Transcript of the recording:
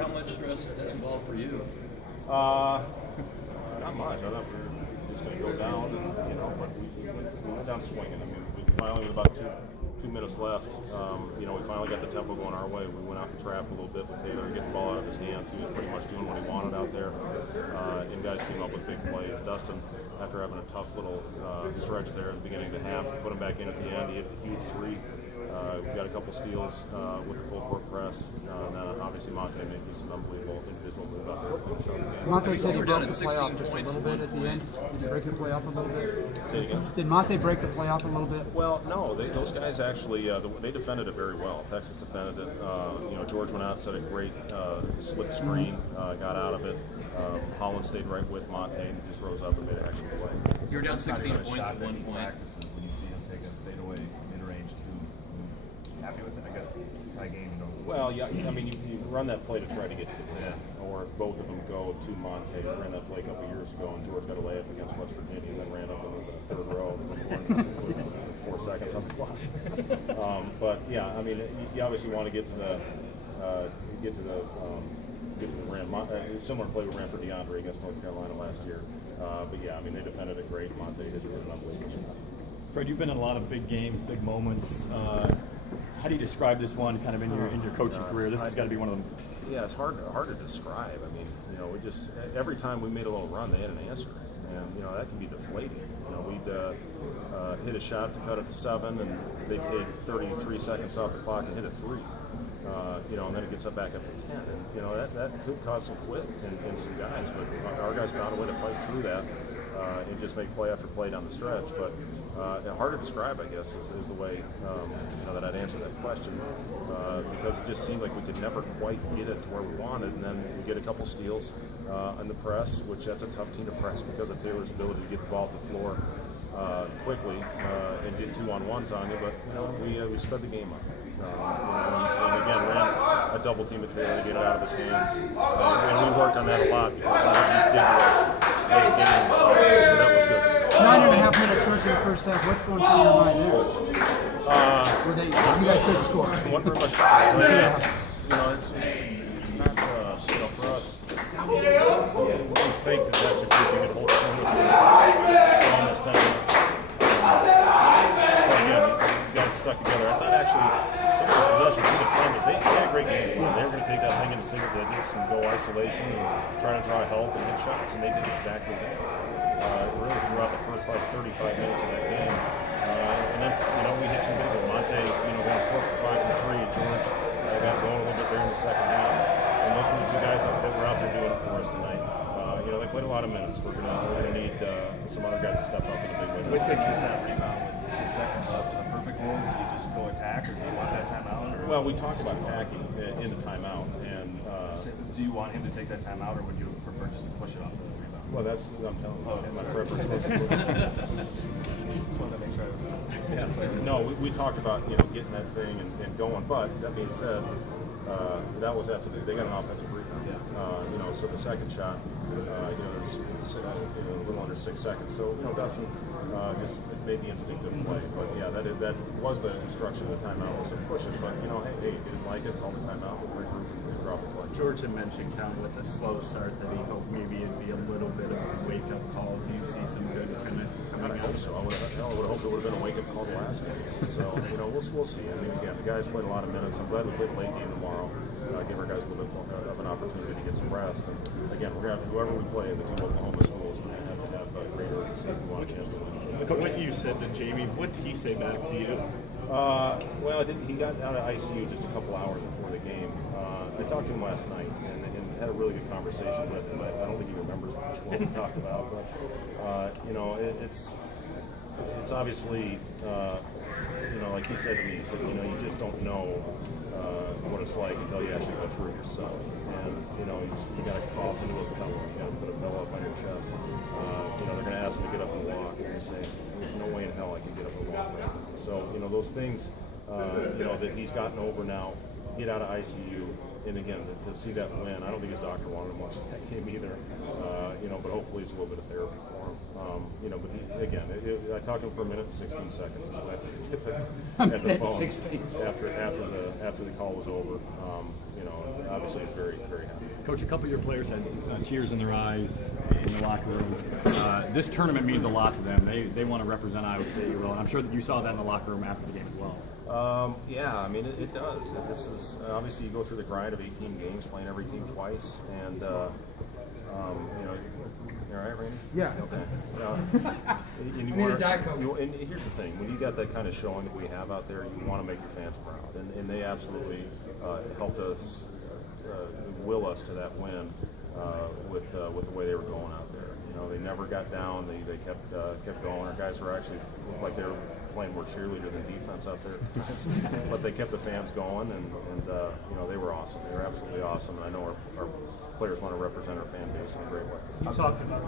How much stress did that involve for you? Not much. I thought we were just going to go down, and but we went down swinging. I mean, we finally, with about two minutes left, we finally got the tempo going our way. We went out and trapped a little bit with Taylor and getting the ball out of his hands. He was pretty much doing what he wanted out there, and guys came up with big plays. Dustin, after having a tough little stretch there at the beginning of the half, put him back in at the end. He hit a huge three. We got a couple steals with the full court press, and obviously Monte made just an unbelievable individual move out there to finish out the game. Monte said he broke the playoff just a little bit at the end. Did he break the playoff a little bit? Say it again? Did Monte break the playoff a little bit? Well, no. Those guys actually they defended it very well. Texas defended it. George went out and set a great slip screen, got out of it. Holland stayed right with Monte and just rose up and made an excellent play. You were down 16 points at one point. Practices when you see him take a fadeaway mid-range too. Happy with it, I guess. Tie game, Well, yeah. I mean, you run that play to try to get to the pin, or if both of them go to Monte. We ran that play a couple years ago, and George got a layup against West Virginia, and then ran up into the third row before 4 seconds on the clock. But yeah, I mean, you obviously want to get to the rim. Similar play we ran for DeAndre against North Carolina last year. But yeah, I mean, they defended it great. Monte did an unbelievable job. Fred, you've been in a lot of big games, big moments. How do you describe this one, kind of in your coaching career? This has got to be one of them. Yeah, it's hard to describe. I mean, we just every time we made a little run, they had an answer, and that can be deflating. We'd hit a shot to cut it to 7, and they take 33 seconds off the clock and hit a 3. And then it gets back up to 10, and that could cause some quit in some guys, but our guys found a way to fight through that and just make play after play down the stretch. But hard to describe, I guess, is the way that I'd answer that question, because it just seemed like we could never quite get it to where we wanted, and then we get a couple steals in the press, which that's a tough team to press because of Taylor's ability to get the ball to the floor quickly and get 2-on-1s on you. But we sped the game up. And again, ran a double team at Taylor to get it out of his hands. And we worked on that a lot because what he did was make games. So that was good. 9.5 minutes first in the first half. What's going through your mind there? You guys could score. One pretty much. It's not for us. We think that's a good thing to hold on this time. Again, you guys stuck together. I thought actually some of those possessions we defended. They had a great game. They were going to take that thing into single digits and go isolation and try to draw help and hit shots, and they did exactly that. Really throughout the first probably 35 minutes of that game. And then, we hit some big ones. Monte, going 4 for 5 from 3. George got going a little bit there in the second half. And those were the two guys that were out there doing it for us tonight. They played a lot of minutes. We're gonna need some other guys to step up in a big way. Which they kiss that rebound with 6 seconds left. A perfect move. Did you just go attack, or do you want that timeout? Well, we talked about attacking in the timeout, and do you want him to take that timeout, or would you prefer just to push it off the rebound? Well, that's what I'm telling you. My preference. Just wanted to make sure. No, we talked about getting that thing and going. But that being said, that was after they got an offensive rebound. So the second shot, there's a little under 6 seconds. So Dustin just made the instinctive play. But yeah, that was the instruction of the timeout, was to push it. But hey, if you didn't like it, call the timeout, regroup, and drop the play. George had mentioned kind of with a slow start that he hoped maybe it'd be a little bit of a wake-up call. Do you see some good kind of coming I out? hope so. I would have hoped it would have been a wake-up call the last game. So we'll see. I mean, again, the guys played a lot of minutes. I'm glad we played a late game tomorrow. Give our guys a little bit more of an opportunity to get some rest. And again, we're going to have whoever we play in the two Oklahoma schools, we're going to have a great urgency if we want a chance to win. Coach, what you said to Jamie, what did he say back to you? Well, he got out of ICU just a couple hours before the game. I talked to him last night and had a really good conversation with him. I don't think he remembers what we talked about, but it's obviously like he said to me, he said, you just don't know what it's like until you actually go through it yourself. And you got to cough into a pillow, you got to put a pillow up on your chest. They're going to ask him to get up and walk, and he's saying, there's no way in hell I can get up and walk right now. So those things that he's gotten over now, get out of ICU, and again, to see that win, I don't think his doctor wanted him much in that game either. But hopefully it's a little bit of therapy for him. But again, I talked to him for a minute and 16 seconds is what I at the phone 16 after the call was over. Obviously he's very, very happy. Coach, a couple of your players had tears in their eyes in the locker room. This tournament means a lot to them. They want to represent Iowa State well, and I'm sure that you saw that in the locker room after the game as well. Yeah, I mean it does. This is obviously you go through the grind of 18 games, playing every team twice, and you all right, Randy? Yeah. Okay. And you I need a wanna- Diet Coke. and here's the thing: when you got that kind of showing that we have out there, you want to make your fans proud, and they absolutely helped us, will us to that win with the way they were going out there. They never got down. They kept going. Our guys were actually looked like they were playing more cheerleader than defense out there, but they kept the fans going, and they were awesome. They were absolutely awesome, and I know our players want to represent our fan base in a great way. You talked about